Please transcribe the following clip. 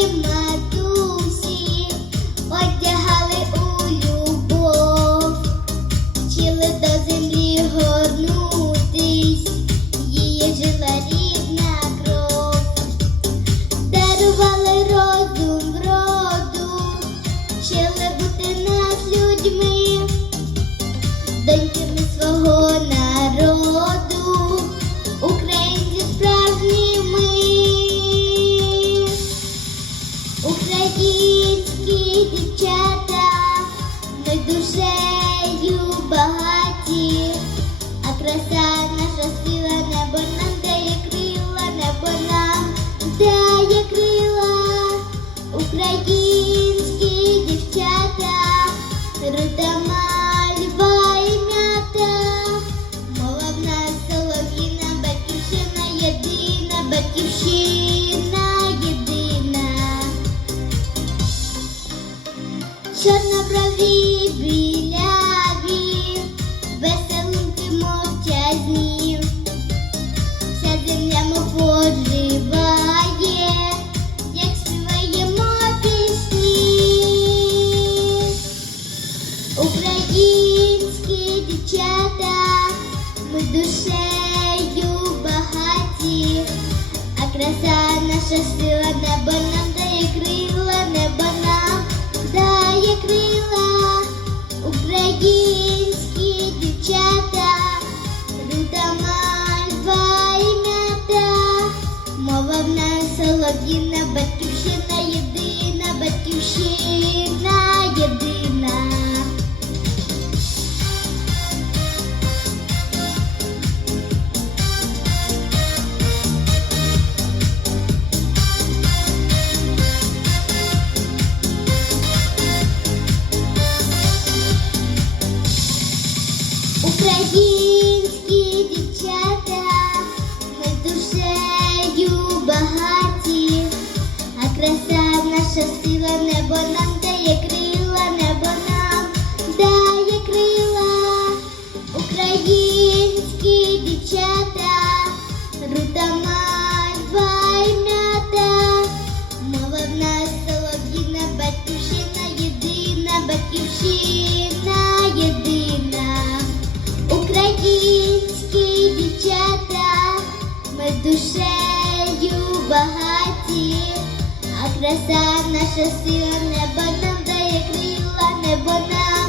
Mama. Душею багаті, а краса наша сила, небо нам дає крила, небо нам дає крила, українські дівчата, рута мальва і м'ята, мова солов'їна, батьківщина єдина, батьківщина Чорноброві біляві, веселунки мовчазні, вся земля мов поживає, як співаємо пісні. Українські дівчата, ми душею багаті, а краса наша сила, небо нам дає крила, небо українські дівчата, рута мальва і м'ята, мова в нас солов'їна, батьківщина краса небо нам дає крила, небо нам дає крила, українські дівчата, рута мальва і м'ята, мова в нас солов'їна, батьківщина єдина, батьківщина єдина. Українські дівчата, ми душею багаті, краса наша сила, небо нам дає крила, небо нам